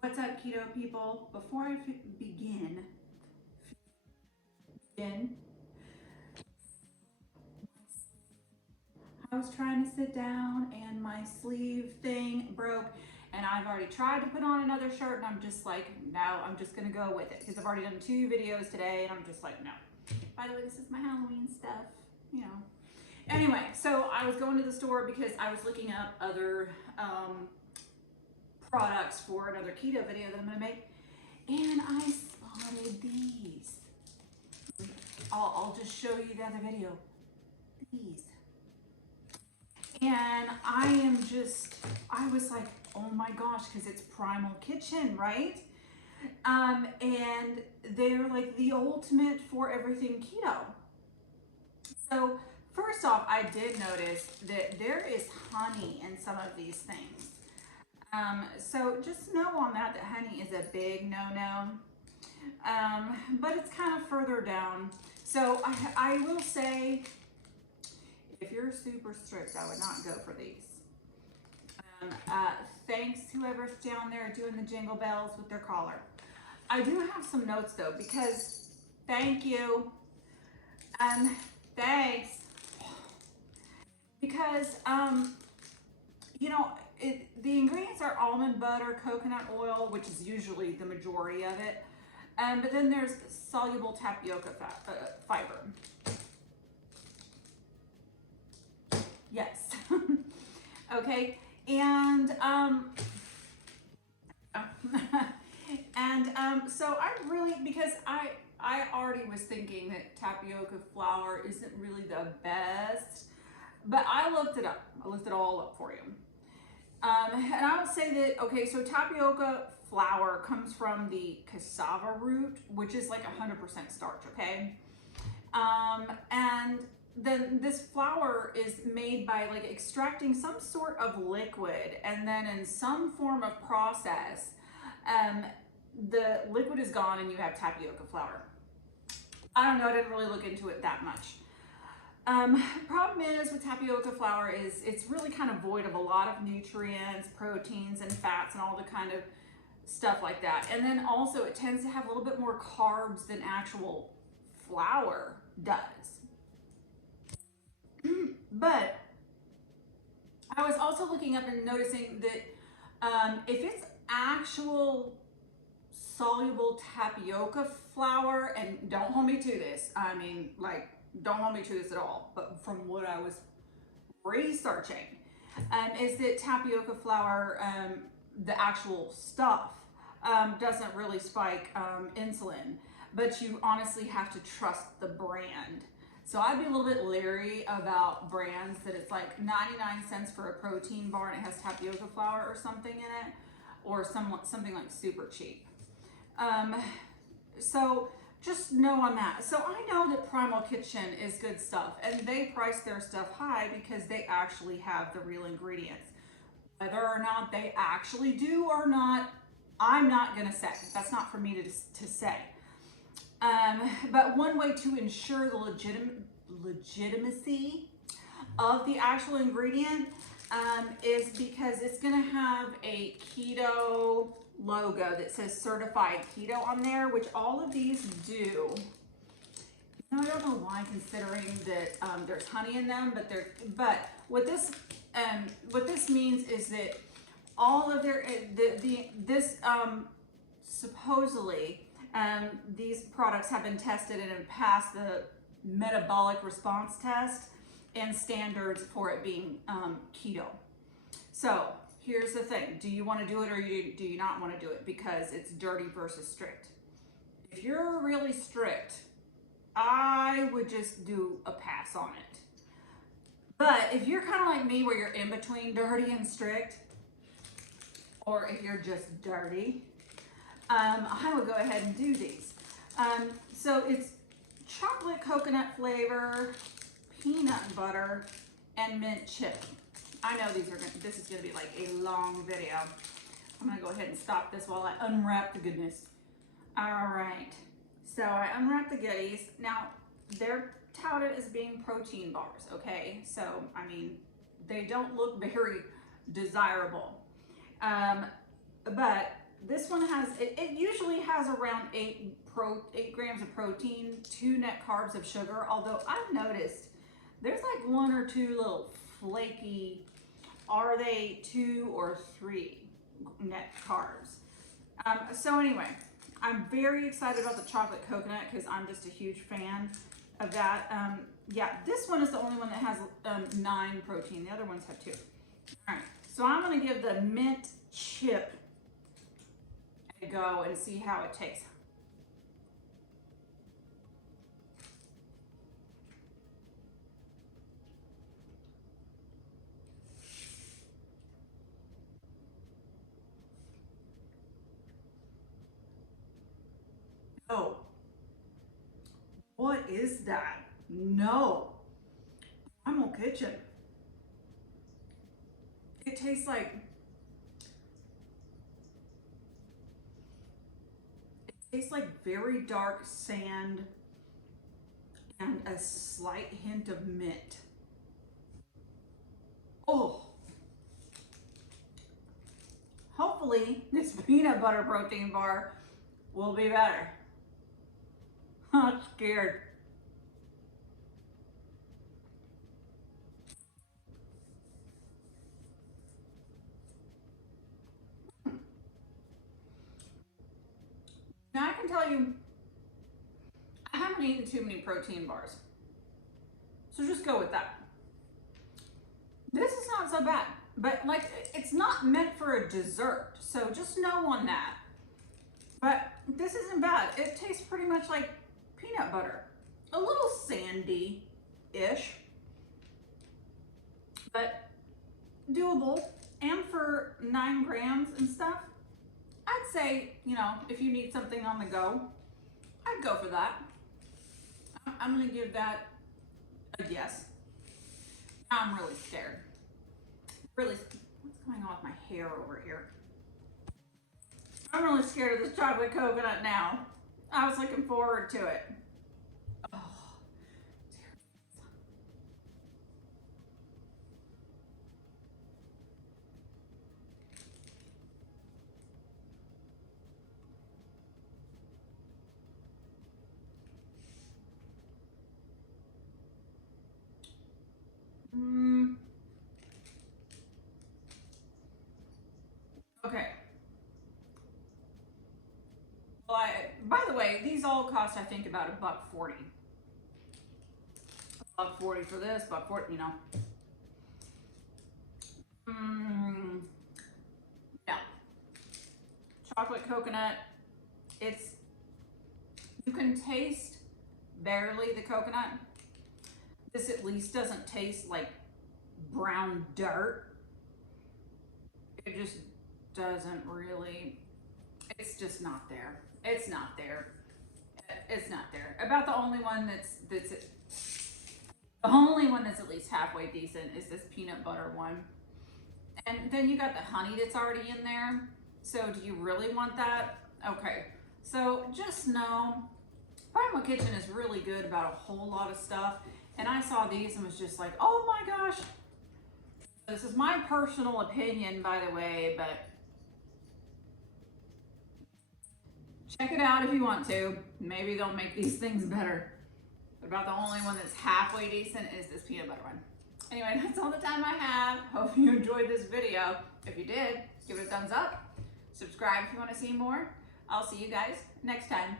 What's up, keto people? Before I begin, I was trying to sit down and my sleeve thing broke, and I've already tried to put on another shirt, and I'm just like, no, I'm just gonna go with it because I've already done 2 videos today, and I'm just like, no. By the way, this is my Halloween stuff, you know. Anyway, so I was going to the store because I was looking up other products for another keto video that I'm gonna make, and I spotted these. I'll just show you the other video. These. And I was like, oh my gosh, because it's Primal Kitchen, right? And they're like the ultimate for everything keto. So first off, I did notice that there is honey in some of these things. So just know on that honey is a big no-no. But it's kind of further down. So I will say, if you're super strict, I would not go for these. Thanks whoever's down there doing the jingle bells with their collar. I do have some notes though, because thank you. Thanks. Because, the ingredients are almond butter, coconut oil, which is usually the majority of it. But then there's soluble tapioca fiber. Yes. Okay. And so I really, because I already was thinking that tapioca flour isn't really the best, but I looked it up. I looked it all up for you. And I would say that, okay, so tapioca flour comes from the cassava root, which is like 100% starch, okay? And then this flour is made by like extracting some sort of liquid, and then in some form of process, the liquid is gone and you have tapioca flour. I don't know, I didn't really look into it that much. Problem is with tapioca flour is it's really kind of void of a lot of nutrients, proteins, and fats, and all the kind of stuff like that. And then also it tends to have a little bit more carbs than actual flour does. But I was also looking up and noticing that if it's actual soluble tapioca flour, and don't hold me to this, I mean, like, don't hold me to this at all, but from what I was researching, is that tapioca flour, the actual stuff, doesn't really spike insulin, but you honestly have to trust the brand. So I'd be a little bit leery about brands that it's like 99 cents for a protein bar and it has tapioca flour or something in it, or something like super cheap. So just know on that. So I know that Primal Kitchen is good stuff, and they price their stuff high because they actually have the real ingredients. Whether or not they actually do or not, I'm not gonna say. That's not for me to say. But one way to ensure the legitimacy of the actual ingredient is because it's gonna have a keto logo that says certified keto on there, which all of these do. Now, I don't know why, considering that there's honey in them, but what this means is that all of their supposedly these products have been tested and have passed the metabolic response test and standards for it being keto. So here's the thing: do you want to do it, or do you not want to do it? Because it's dirty versus strict. If you're really strict, I would just do a pass on it. But if you're kind of like me, where you're in between dirty and strict, or if you're just dirty, I would go ahead and do these. So it's chocolate coconut flavor, peanut butter, and mint chili. I know this is gonna be like a long video. I'm gonna go ahead and stop this while I unwrap the goodness. All right, so I unwrapped the goodies. Now, they're touted as being protein bars, okay? So, I mean, they don't look very desirable. But this one has, it usually has around 8 grams of protein, 2 net carbs of sugar. Although I've noticed there's like 1 or 2 little flaky, are they 2 or 3 net carbs? So anyway, I'm very excited about the chocolate coconut because I'm just a huge fan of that. Yeah, this one is the only one that has 9 protein. The other ones have 2. All right, so I'm gonna give the mint chip a go and see how it tastes. Oh, what is that? No, Primal Kitchen. It tastes like, very dark sand and a slight hint of mint. Oh, hopefully this peanut butter protein bar will be better. I'm scared. Now I can tell you, I haven't eaten too many protein bars. So just go with that. This is not so bad, but like, it's not meant for a dessert. So just know on that. But this isn't bad. It tastes pretty much like peanut butter. A little sandy-ish, but doable. And for 9 grams and stuff, I'd say, you know, if you need something on the go, I'd go for that. I'm gonna give that a yes. Now I'm really scared. Really, what's going on with my hair over here? I'm really scared of this chocolate coconut now. I was looking forward to it. Oh, okay. Well, by the way, these all cost, I think, about $1.40. $1.40 for this, $1.40, you know. Yeah. Chocolate coconut. You can taste barely the coconut. This at least doesn't taste like brown dirt. It just doesn't really, it's just not there. It's not there. It's not there. About the only one that's at least halfway decent is this peanut butter one. And then you got the honey that's already in there. So do you really want that? Okay. So just know, Primal Kitchen is really good about a whole lot of stuff. And I saw these and was just like, oh my gosh. This is my personal opinion, by the way, but check it out if you want to. Maybe they'll make these things better. But about the only one that's halfway decent is this peanut butter one. Anyway, that's all the time I have. Hope you enjoyed this video. If you did, give it a thumbs up. Subscribe if you want to see more. I'll see you guys next time.